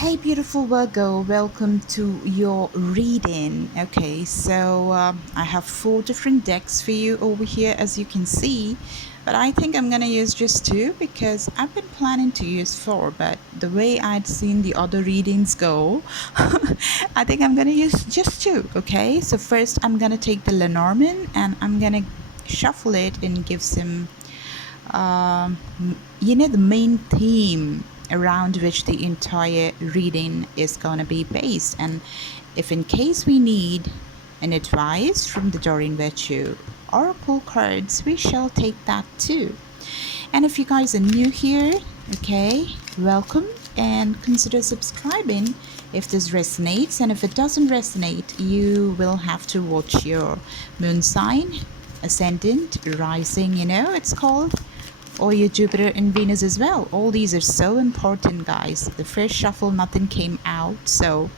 Hey, beautiful Virgo, welcome to your reading. Okay, so I have four different decks for you over here, as you can see, but I think I'm gonna use just two because I've been planning to use four, but the way I'd seen the other readings go, I think I'm gonna use just two. Okay, so first I'm gonna take the Lenormand and I'm gonna shuffle it and give some um, the main theme around which the entire reading is going to be based. And if in case we need an advice from the Doreen Virtue Oracle cards, we shall take that too. And if you guys are new here, okay, welcome and consider subscribing if this resonates. And if it doesn't resonate, you will have to watch your moon sign, ascendant, rising, it's called, or your Jupiter and Venus as well. All these are so important, guys. The first shuffle, nothing came out. So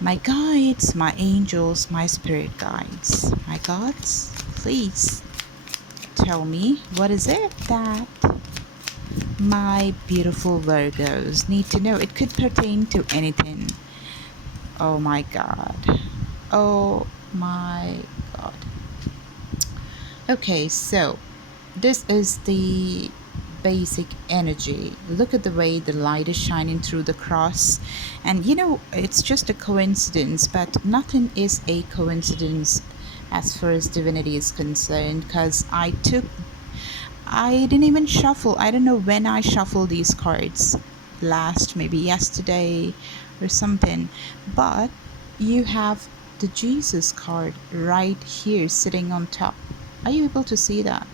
my guides, my angels, my spirit guides, my gods, please tell me, what is it that my beautiful Virgos need to know? It could pertain to anything. Oh my God. Oh my God. Okay, so this is the basic energy. Look at the way the light is shining through the cross, and it's just a coincidence, but nothing is a coincidence as far as divinity is concerned, because I didn't even shuffle. I don't know when I shuffled these cards last, maybe yesterday or something, but you have the Jesus card right here sitting on top. Are you able to see that?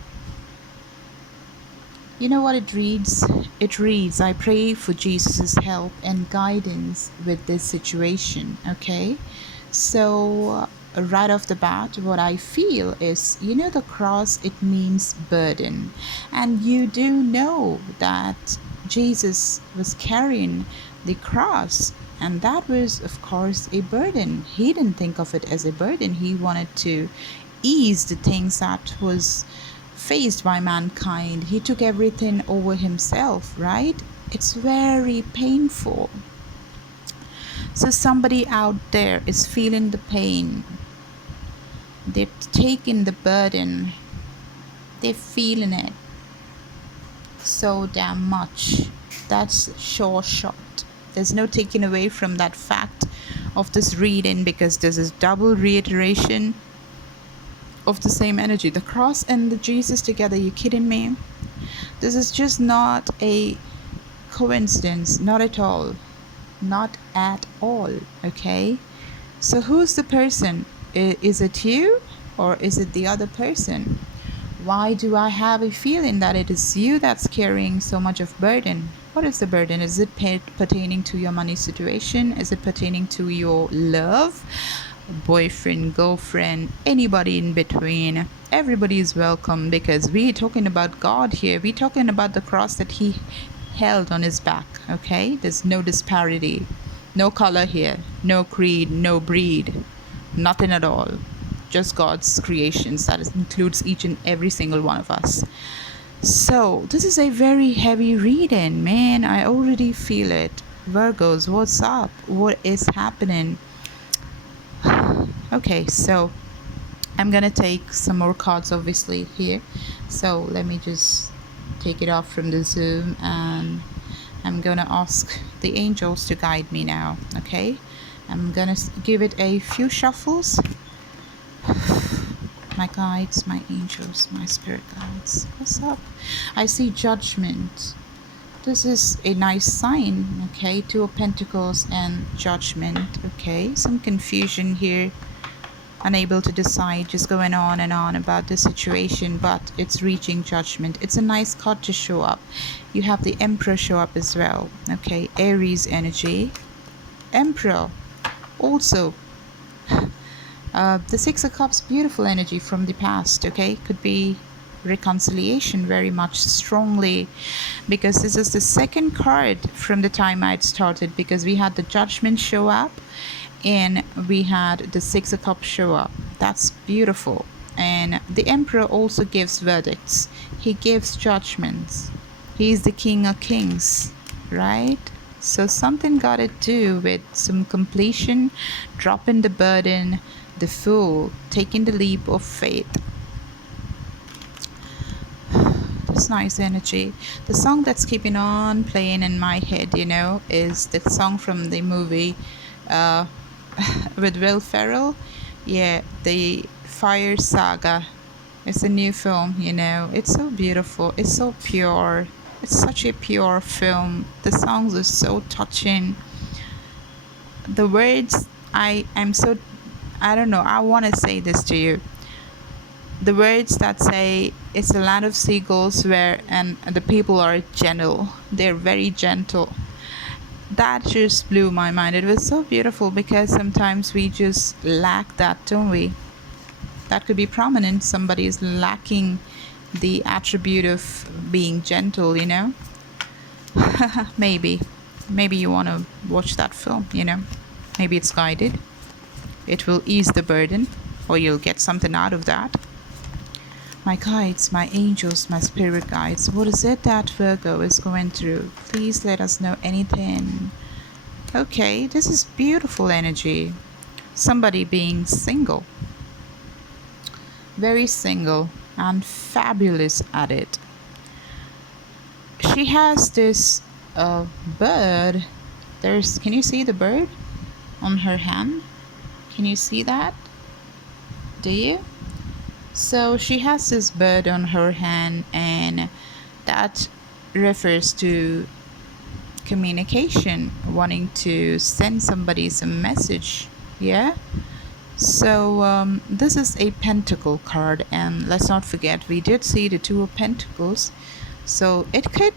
You know what it reads? It reads, I pray for Jesus' help and guidance with this situation, okay? So, right off the bat, what I feel is, the cross, it means burden. And you do know that Jesus was carrying the cross, and that was, of course, a burden. He didn't think of it as a burden. He wanted to ease the things that was faced by mankind. He took everything over himself, right? It's very painful. So somebody out there is feeling the pain. They're taking the burden. They're feeling it so damn much. That's sure shot. There's no taking away from that fact of this reading, because this is double reiteration of the same energy. The cross and the Jesus together, you kidding me? This is just not a coincidence. Not at all. Not at all. Okay? So who's the person? Is it you or is it the other person? Why do I have a feeling that it is you that's carrying so much of burden? What is the burden? Is it pertaining to your money situation? Is it pertaining to your love? Boyfriend, girlfriend, anybody in between? Everybody is welcome, because we're talking about God here. We're talking about the cross that he held on his back, okay? There's no disparity, no color here, no creed, no breed, nothing at all. Just God's creations. That includes each and every single one of us. So this is a very heavy reading, man. I already feel it. Virgos, what's up? What is happening? Okay, so I'm gonna take some more cards obviously here. So let me just take it off from the Zoom, and I'm gonna ask the angels to guide me now. Okay, I'm gonna give it a few shuffles. My guides, my angels, my spirit guides, what's up? I see judgment. This is a nice sign. Okay, Two of Pentacles and judgment. Okay, some confusion here, unable to decide, just going on and on about the situation, but it's reaching judgment. It's a nice card to show up. You have the Emperor show up as well. Okay, Aries energy, Emperor also. The Six of Cups, beautiful energy from the past. Okay, could be reconciliation very much strongly, because this is the second card from the time I'd started, because we had the Judgment show up and we had the Six of Cups show up. That's beautiful. And the Emperor also gives verdicts. He gives judgments. He is the King of Kings, right? So something got to do with some completion, dropping the burden, the fool, taking the leap of faith. That's nice energy. The song that's keeping on playing in my head, is the song from the movie uh, with Will Ferrell. Yeah, the Fire Saga. It's a new film, It's so beautiful. It's so pure. It's such a pure film. The songs are so touching. The words, I don't know. I want to say this to you. The words that say it's a land of seagulls and the people are gentle. They're very gentle. That just blew my mind. It was so beautiful because sometimes we just lack that, don't we? That could be prominent. Somebody is lacking the attribute of being gentle, Maybe you want to watch that film, Maybe it's guided. It will ease the burden, or you'll get something out of that. My guides, my angels, my spirit guides, what is it that Virgo is going through? Please let us know anything. Okay, this is beautiful energy. Somebody being single. Very single and fabulous at it. She has this bird. Can you see the bird on her hand? Can you see that? Do you? So she has this bird on her hand, and that refers to communication, wanting to send somebody some message. Yeah. So this is a pentacle card, and let's not forget we did see the two of pentacles. So it could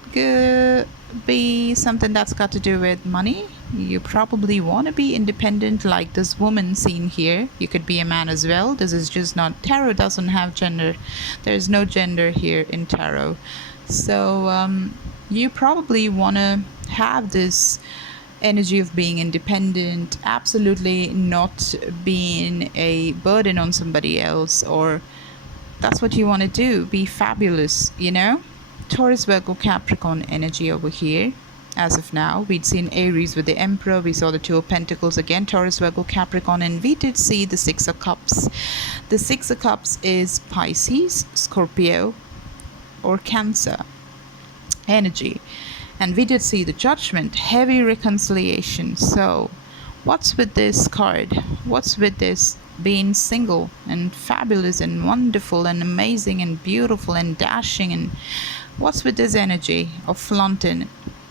be something that's got to do with money. You probably want to be independent, like this woman seen here. You could be a man as well. This is just not, tarot doesn't have gender. There's no gender here in tarot. So you probably want to have this energy of being independent, absolutely not being a burden on somebody else, or that's what you want to do, be fabulous, Taurus, Virgo, Capricorn energy over here. As of now, we'd seen Aries with the Emperor. We saw the Two of Pentacles again, Taurus, Virgo, Capricorn, and we did see the Six of Cups. The Six of Cups is Pisces, Scorpio, or Cancer energy. And we did see the Judgment, heavy reconciliation. So what's with this card? What's with this being single and fabulous and wonderful and amazing and beautiful and dashing? And what's with this energy of flaunting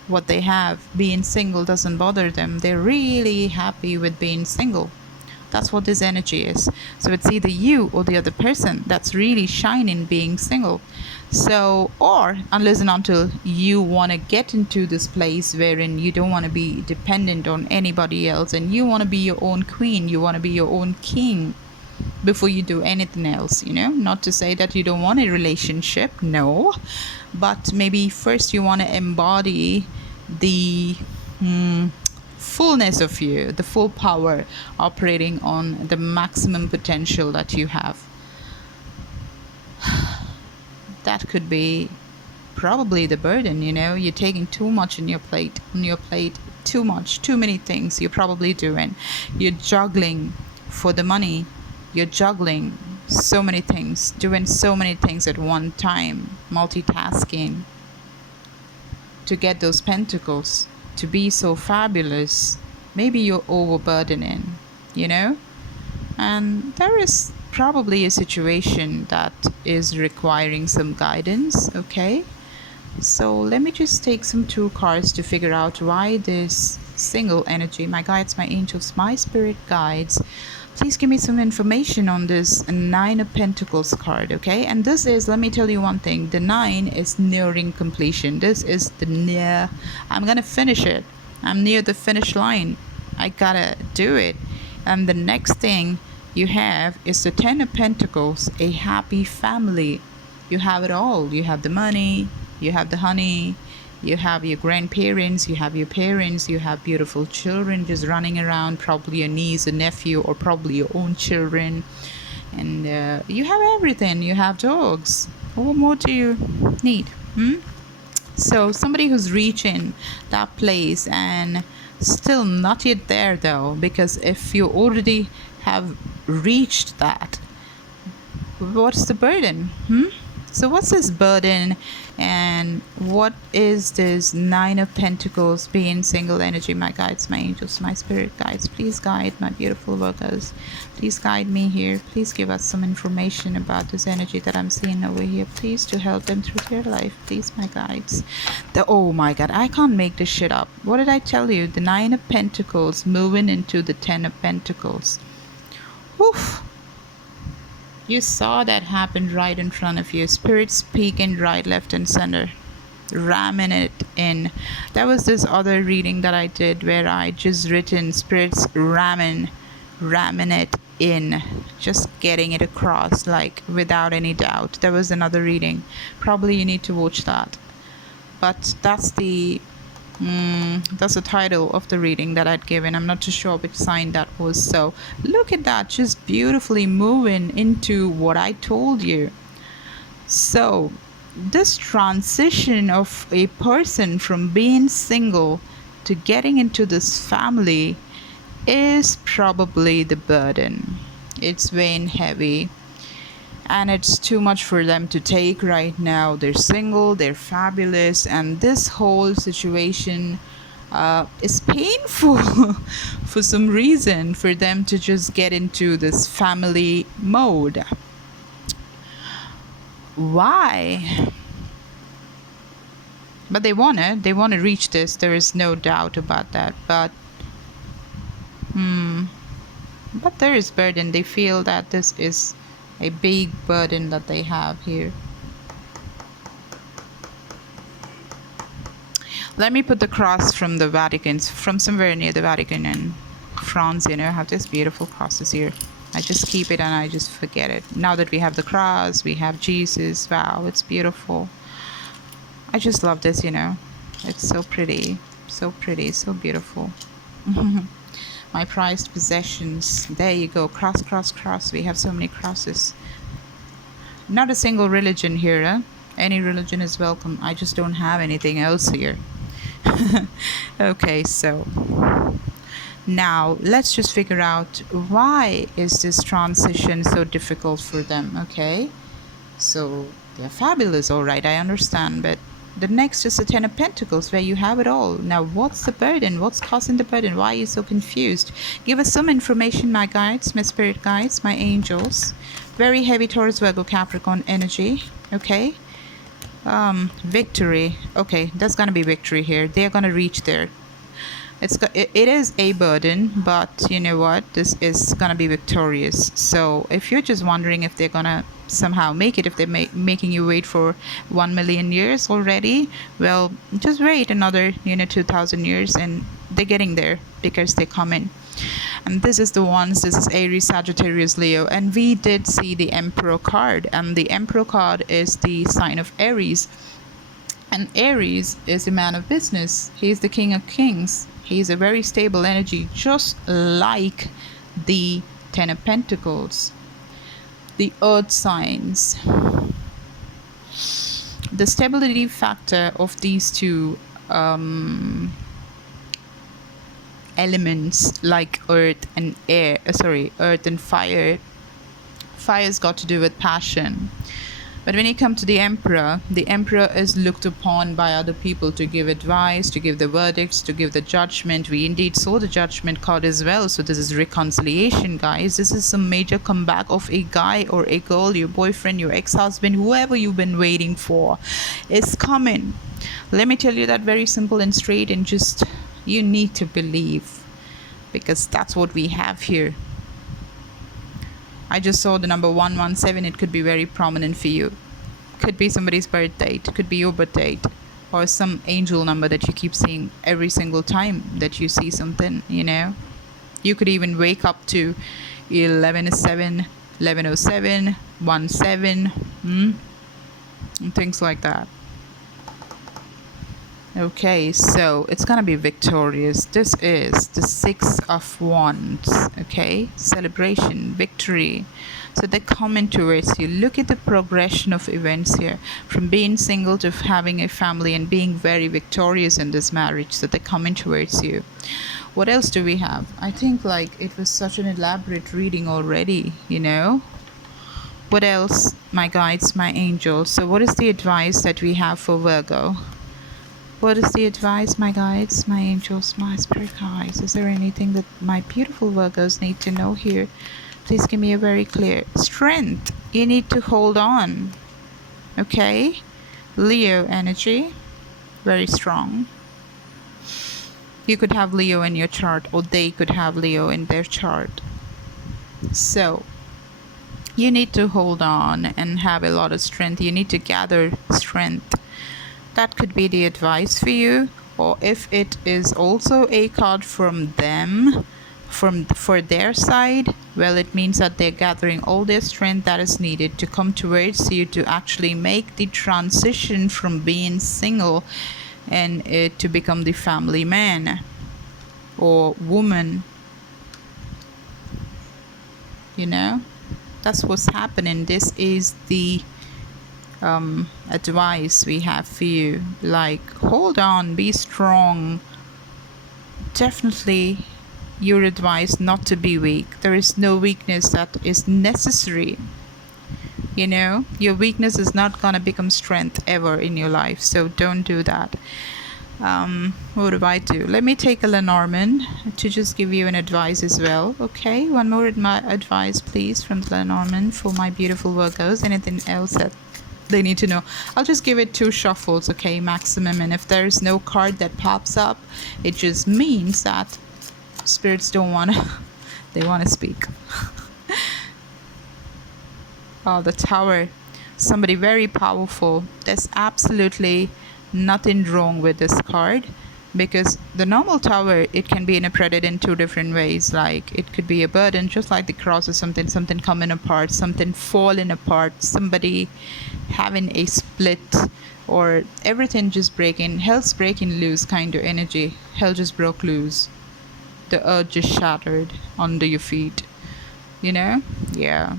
what they have? Being single doesn't bother them. They're really happy with being single. That's what this energy is. So it's either you or the other person that's really shining being single. So, or unless and until you want to get into this place wherein you don't want to be dependent on anybody else, and you want to be your own queen, you want to be your own king before you do anything else, Not to say that you don't want a relationship, no. But maybe first you want to embody the fullness of you, the full power operating on the maximum potential that you have. That could be probably the burden, You're taking too much on your plate, too much, too many things you're probably doing. You're juggling for the money. You're juggling so many things, doing so many things at one time, multitasking to get those pentacles, to be so fabulous. Maybe you're overburdening, and there is probably a situation that is requiring some guidance. Okay, so let me just take some two cards to figure out why this single energy. My guides, my angels, my spirit guides, please give me some information on this Nine of Pentacles card. Okay, and this is, let me tell you one thing, the 9 is nearing completion. This is I'm gonna finish it. I'm near the finish line. I gotta do it. And the next thing you have is the 10 of Pentacles, a happy family. You have it all. You have the money, you have the honey, you have your grandparents, you have your parents, you have beautiful children just running around, probably your niece, a nephew, or probably your own children. And you have everything. You have dogs. What more do you need? So somebody who's reaching that place and still not yet there though, because if you already have reached that, what's the burden? So what's this burden, and what is this Nine of Pentacles being single energy? My guides, my angels, my spirit guides, please guide my beautiful workers. Please guide me here. Please give us some information about this energy that I'm seeing over here. Please to help them through their life. Please, my guides. Oh my God, I can't make this shit up. What did I tell you? The Nine of Pentacles moving into the Ten of Pentacles. Oof. You saw that happen right in front of you. Spirit speaking right, left, and center. Ramming it in. That was this other reading that I did where I just written spirits ramming it in. Just getting it across, like without any doubt. That was another reading. Probably you need to watch that. But that's the title of the reading that I'd given. I'm not too sure which sign that was. So look at that, just beautifully moving into what I told you. So this transition of a person from being single to getting into this family is probably the burden. It's weighing heavy. And it's too much for them to take right now. They're single, they're fabulous, and this whole situation is painful for some reason for them to just get into this family mode. Why? But they want to reach this. There is no doubt about that. But there is burden. They feel that this is a big burden that they have here. Let me put the cross from the Vatican, from somewhere near the Vatican in France. You know, I have this beautiful crosses here. I just keep it and I just forget it. Now that we have the cross, we have Jesus. Wow, it's beautiful. I just love this, you know. It's so pretty, so beautiful. My prized possessions. There you go. Cross, cross, cross. We have so many crosses. Not a single religion here. Huh? Any religion is welcome. I just don't have anything else here. Okay, so now let's just figure out why is this transition so difficult for them. Okay, so they're fabulous, all right, I understand, but the next is the Ten of Pentacles, where you have it all. Now, what's the burden? What's causing the burden? Why are you so confused? Give us some information, my guides, my spirit guides, my angels. Very heavy Taurus, Virgo, Capricorn energy. Okay. Victory. Okay, that's gonna be victory here. They're gonna reach there. It is a burden, but you know what? This is gonna be victorious. So if you're just wondering if they're gonna somehow make it, if they're making you wait for 1 million years already, well, just wait another 2,000 years and they're getting there, because they come in. And this is the ones, this is Aries, Sagittarius, Leo, and we did see the Emperor card, and the Emperor card is the sign of Aries, and Aries is a man of business. He is the King of Kings. He is a very stable energy, just like the Ten of Pentacles. The earth signs. The stability factor of these two elements, like earth and earth and fire. Fire's got to do with passion. But when you come to the Emperor is looked upon by other people to give advice, to give the verdicts, to give the judgment. We indeed saw the Judgment card as well. So this is reconciliation, guys. This is some major comeback of a guy or a girl, your boyfriend, your ex-husband, whoever you've been waiting for is coming. Let me tell you that very simple and straight, and just you need to believe, because that's what we have here. I just saw the number 117. It could be very prominent for you. Could be somebody's birth date. Could be your birth date. Or some angel number that you keep seeing every single time that you see something, You could even wake up to 1107, 1107, 17, and things like that. Okay, so it's gonna be victorious. This is the Six of Wands. Okay, celebration, victory. So they're coming towards you. Look at the progression of events here, from being single to having a family and being very victorious in this marriage. So they're coming towards you. What else do we have? I think like it was such an elaborate reading already, you know. What else, my guides, my angels? So what is the advice that we have for Virgo? What is the advice, my guides, my angels, my spirit guides? Is there anything that my beautiful Virgos need to know here? Please give me a very clear strength. You need to hold on. Okay? Leo energy, very strong. You could have Leo in your chart, or they could have Leo in their chart. So, you need to hold on and have a lot of strength. You need to gather strength. That could be the advice for you. Or if it is also a card from them, for their side, well, it means that they're gathering all their strength that is needed to come towards you to actually make the transition from being single and to become the family man or woman. You know, that's what's happening. This is the advice we have for you. Like, hold on, be strong. Definitely you're advised not to be weak. There is no weakness that is necessary. You know, your weakness is not gonna become strength ever in your life, so don't do that. What do I do? Let me take a Lenormand to just give you an advice as well. Okay, one more advice please from the Lenormand for my beautiful Virgos. Anything else that they need to know? I'll just give it 2 shuffles, okay, maximum. And if there's no card that pops up, it just means that spirits don't want to they want to speak. Oh, the Tower. Somebody very powerful. There's absolutely nothing wrong with this card, because the normal Tower, it can be interpreted in 2 different ways. Like, it could be a burden, just like the Cross, or something coming apart, something falling apart, somebody having a split, or everything just breaking, hell's breaking loose kind of energy. Hell just broke loose, the earth just shattered under your feet, you know. Yeah,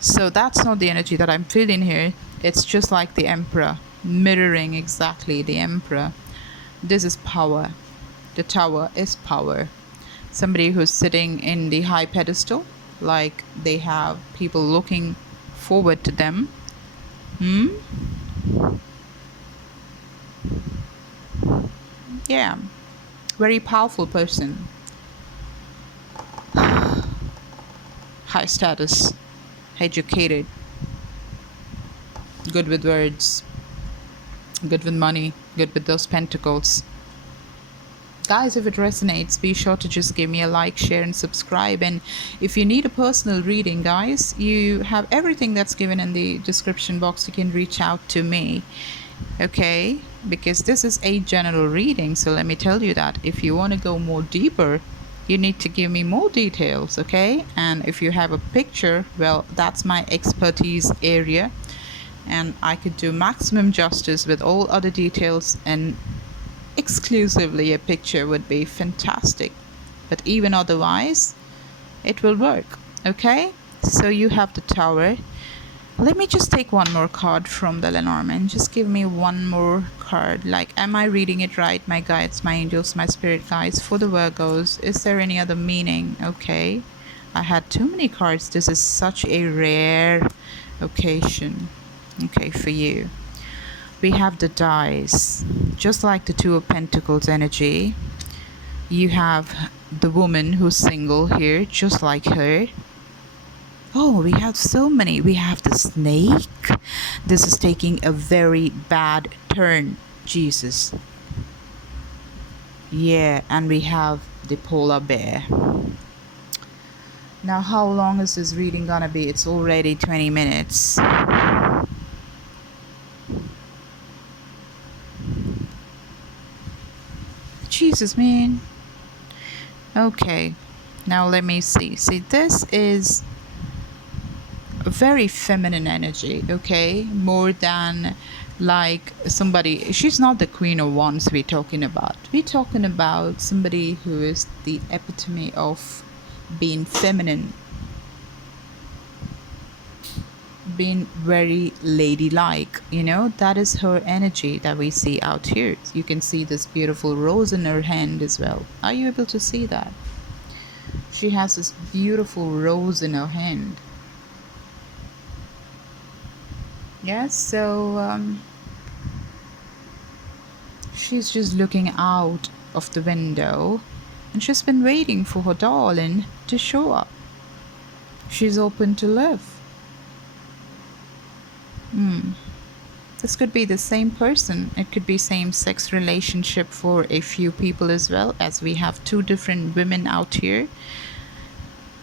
so that's not the energy that I'm feeling here. It's just like the Emperor, mirroring exactly the Emperor. This is power. The Tower is power. Somebody who's sitting in the high pedestal, like they have people looking forward to them. Yeah, very powerful person. High status, educated, good with words, good with money, good with those pentacles. Guys, if it resonates, be sure to just give me a like, share, and subscribe. And if you need a personal reading, guys, you have everything that's given in the description box. You can reach out to me, okay? Because this is a general reading, so let me tell you that if you want to go more deeper, you need to give me more details, okay? And if you have a picture, well, that's my expertise area, and I could do maximum justice with all other details, and exclusively a picture would be fantastic. But even otherwise, it will work, okay? So you have the Tower. Let me just take one more card from the Lenormand. Just give me one more card. Like, am I reading it right? My guides, my angels, my spirit guides for the Virgos. Is there any other meaning? Okay. I had too many cards. This is such a rare occasion. Okay, for you. We have the dice. Just like the Two of Pentacles energy. You have the woman who's single here, just like her. Oh, we have so many. We have the Snake. This is taking a very bad turn. Jesus. Yeah, and we have the Polar Bear. Now, how long is this reading gonna be? It's already 20 minutes. Jesus, man. Okay, now let me see. See, this is a very feminine energy, okay? More than Like somebody, she's not the queen of wands we're talking about. We're talking about somebody who is the epitome of being feminine, being very ladylike, you know. That is her energy that we see out here. You can see this beautiful rose in her hand as well. Are you able to see that? She has this beautiful rose in her hand. Yes, so she's just looking out of the window, and she's been waiting for her darling to show up. She's open to love. This could be the same person. It could be same-sex relationship for a few people as well, as we have two different women out here.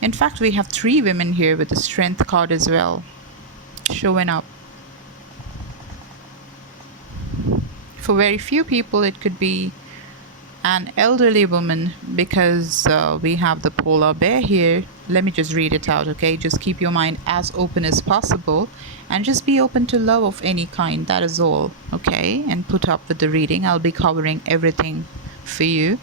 In fact, we have three women here with the strength card as well, showing up. For very few people, it could be an elderly woman, because we have the polar bear here. Let me just read it out, okay? Just keep your mind as open as possible, and just be open to love of any kind. That is all, okay? And put up with the reading. I'll be covering everything for you.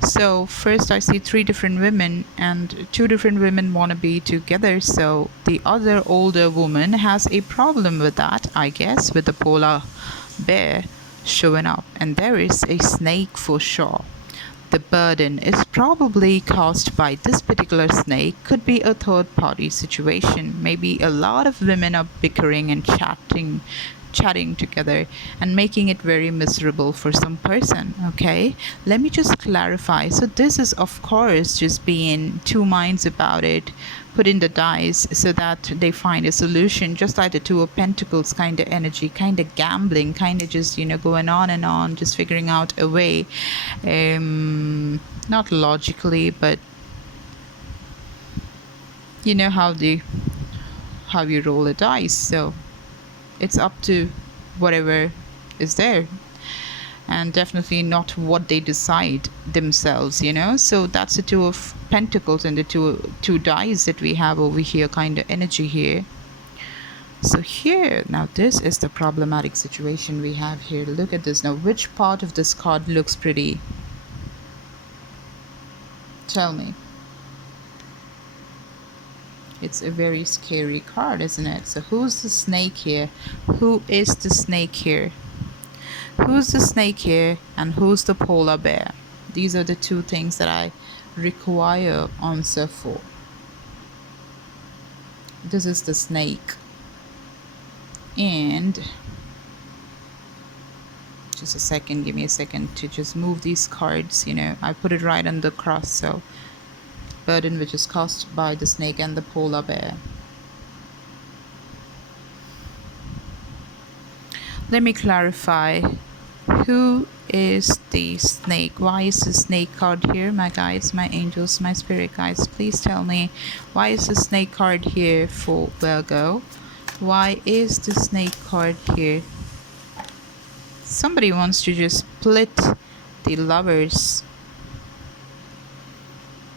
So first, I see three different women, and two different women want to be together. So the other older woman has a problem with that, I guess, with the polar bear showing up, and there is a snake for sure. The burden is probably caused by this particular snake. Could be a third party situation. Maybe a lot of women are bickering and chatting together and making it very miserable for some person. Okay, let me just clarify. So this is of course just being two minds about it, put in the dice so that they find a solution, just like the Two of Pentacles kind of energy, kind of gambling, kind of just, you know, going on and on, just figuring out a way, not logically, but you know how you roll a dice. So it's up to whatever is there, and definitely not what they decide themselves, you know. So that's the Two of Pentacles and the two dice that we have over here, kind of energy here. So here, now this is the problematic situation we have here. Look at this. Now, which part of this card looks pretty? Tell me. It's a very scary card, isn't it? So who's the snake here? Who is the snake here? Who's the snake here, and who's the polar bear? These are the two things that I require answer for. This is the snake. And just a second, give me a second to just move these cards, you know. I put it right on the cross. So burden which is caused by the snake and the polar bear. Let me clarify. Who is the snake? Why is the snake card here? My guides, my angels, my spirit guides, please tell me, why is the snake card here for Virgo? Why is the snake card here? Somebody wants to just split the lovers.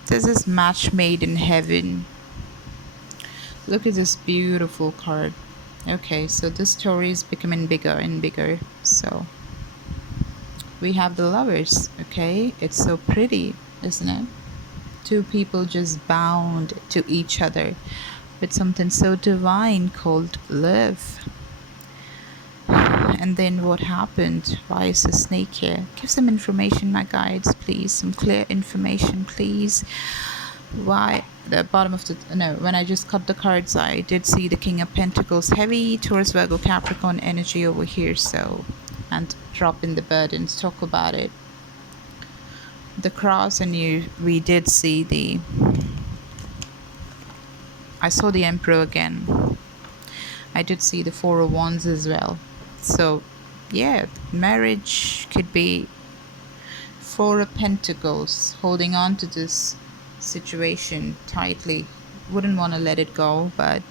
This is match made in heaven. Look at this beautiful card. Okay, so this story is becoming bigger and bigger. So we have the lovers. Okay, it's so pretty, isn't it? Two people just bound to each other with something so divine called love. And then what happened? Why is the snake here? Give some information, my guides, please. Some clear information, please. Why the bottom of the, no, when I just cut the cards, I did see the King of Pentacles, heavy Taurus, Virgo, Capricorn energy over here. So, and drop in the burdens, talk about it. The cross, and we did see the, I saw the Emperor again. I did see the Four of Wands as well. So yeah, marriage could be Four of Pentacles, holding on to this situation tightly. Wouldn't want to let it go, but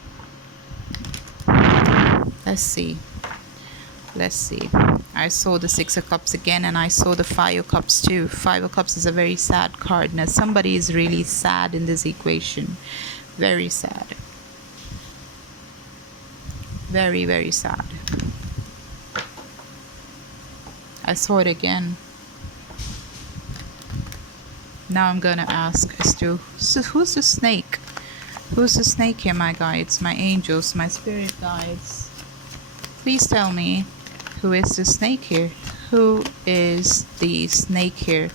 let's see. I saw the Six of Cups again, and I saw the Five of Cups too. Five of Cups is a very sad card. Now somebody is really sad in this equation. Very sad. Very, very sad. I saw it again. Now I'm gonna ask as to, so who's the snake? Who's the snake here, my guides, my angels, my spirit guides? Please tell me, who is the snake here? Who is the snake here?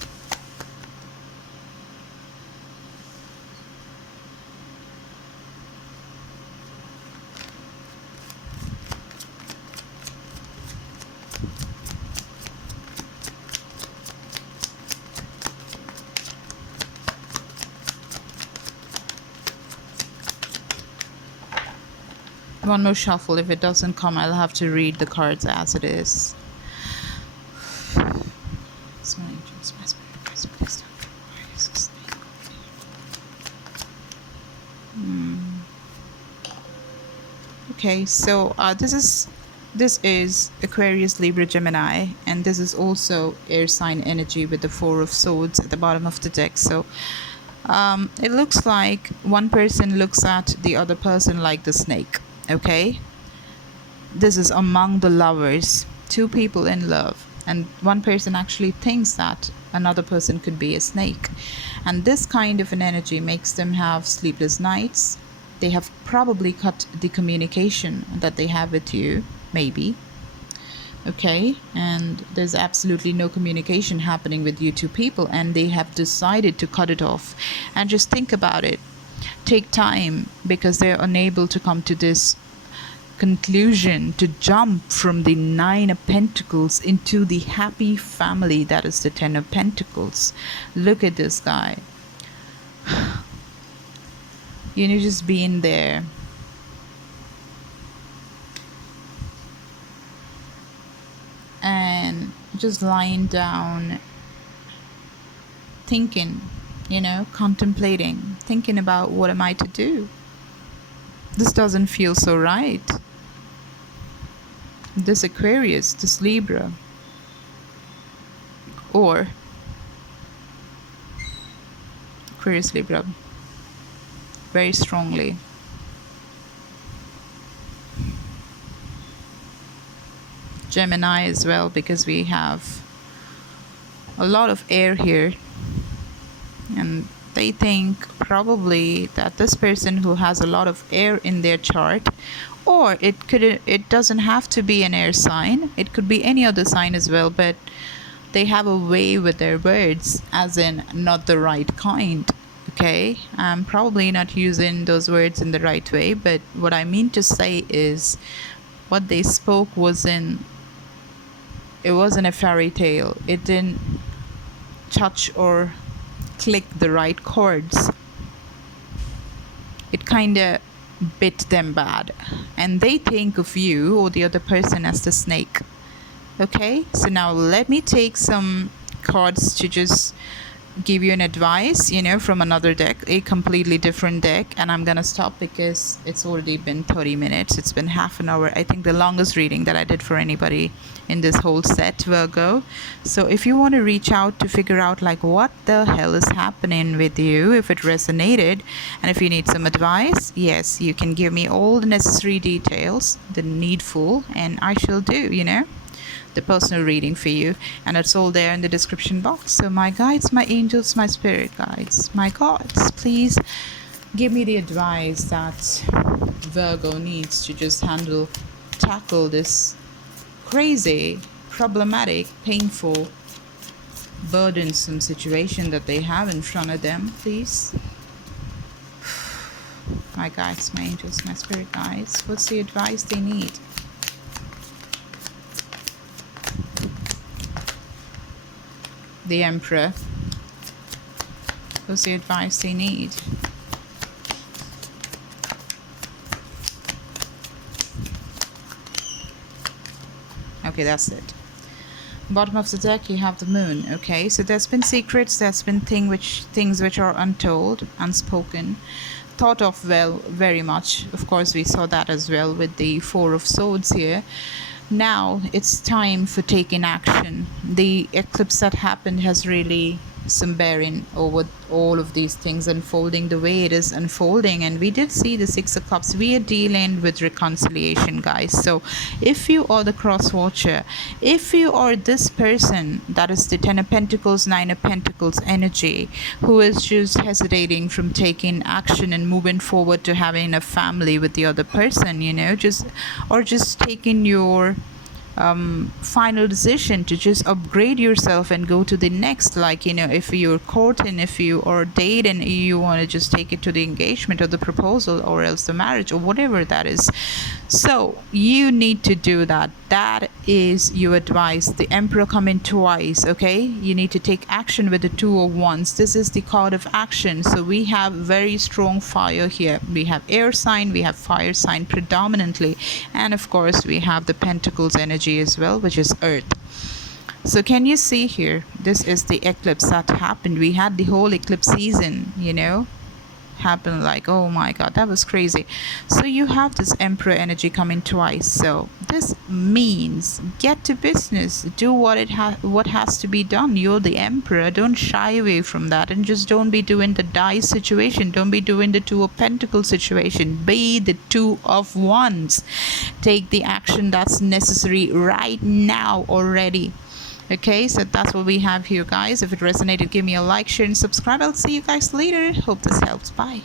One more shuffle. If it doesn't come, I'll have to read the cards as it is. Okay, so this is Aquarius, Libra, Gemini, and this is also air sign energy with the Four of Swords at the bottom of the deck. So it looks like one person looks at the other person like the snake. Okay, this is among the lovers, two people in love, and one person actually thinks that another person could be a snake, and this kind of an energy makes them have sleepless nights. They have probably cut the communication that they have with you, maybe. Okay, and there's absolutely no communication happening with you two people, and they have decided to cut it off. And just think about it. Take time, because they're unable to come to this conclusion to jump from the Nine of Pentacles into the happy family that is the Ten of Pentacles. Look at this guy. You know, just being there. And just lying down, thinking, you know, contemplating, thinking about what am I to do? This doesn't feel so right. This Aquarius, this Libra, or Aquarius, Libra, very strongly. Gemini as well, because we have a lot of air here, and they think probably that this person who has a lot of air in their chart, or it doesn't have to be an air sign, it could be any other sign as well, but they have a way with their words, as in not the right kind. Okay, I'm probably not using those words in the right way, but what I mean to say is what they spoke wasn't a fairy tale. It didn't touch or click the right chords. It kind of bit them bad, and they think of you or the other person as the snake. Okay, so now let me take some cards to just give you an advice, you know, from another deck, a completely different deck. And I'm gonna stop because it's already been 30 minutes. It's been half an hour. I think the longest reading that I did for anybody in this whole set, Virgo. So if you want to reach out to figure out like what the hell is happening with you, if it resonated, and if you need some advice, yes, you can give me all the necessary details, the needful, and I shall do, you know, the personal reading for you, and it's all there in the description box. So my guides, my angels, my spirit guides, my gods, please give me the advice that Virgo needs to just tackle this crazy, problematic, painful, burdensome situation that they have in front of them, please. My guides, my angels, my spirit guides, what's the advice they need? The Emperor. What's the advice they need? Okay, that's it. Bottom of the deck, you have the Moon. Okay, so there's been secrets, there's been things which are untold, unspoken, thought of well, very much. Of course, we saw that as well with the Four of Swords here. Now it's time for taking action. The eclipse that happened has really some bearing over all of these things unfolding the way it is unfolding. And we did see the Six of Cups. We are dealing with reconciliation, guys. So if you are the cross watcher, if you are this person that is the Ten of Pentacles, Nine of Pentacles energy, who is just hesitating from taking action and moving forward to having a family with the other person, you know, just taking your final decision to just upgrade yourself and go to the next, like, you know, if you're courting, if you are dating, you want to just take it to the engagement or the proposal or else the marriage or whatever that is. So you need to do that. That is your advice. The Emperor coming twice, okay? You need to take action with the Two of Wands. This is the card of action. So we have very strong fire here. We have air sign, we have fire sign predominantly, and of course we have the Pentacles energy as well, which is earth. So can you see here, this is the eclipse that happened. We had the whole eclipse season, you know, happen, like, oh my god, that was crazy. So you have this Emperor energy coming twice. So this means get to business, do what has to be done. You're the Emperor. Don't shy away from that, and just don't be doing the Dice situation. Don't be doing the Two of Pentacles situation. Be the Two of Wands. Take the action that's necessary right now already. Okay, so that's what we have here, guys. If it resonated, give me a like, share, and subscribe. I'll see you guys later. Hope this helps. Bye.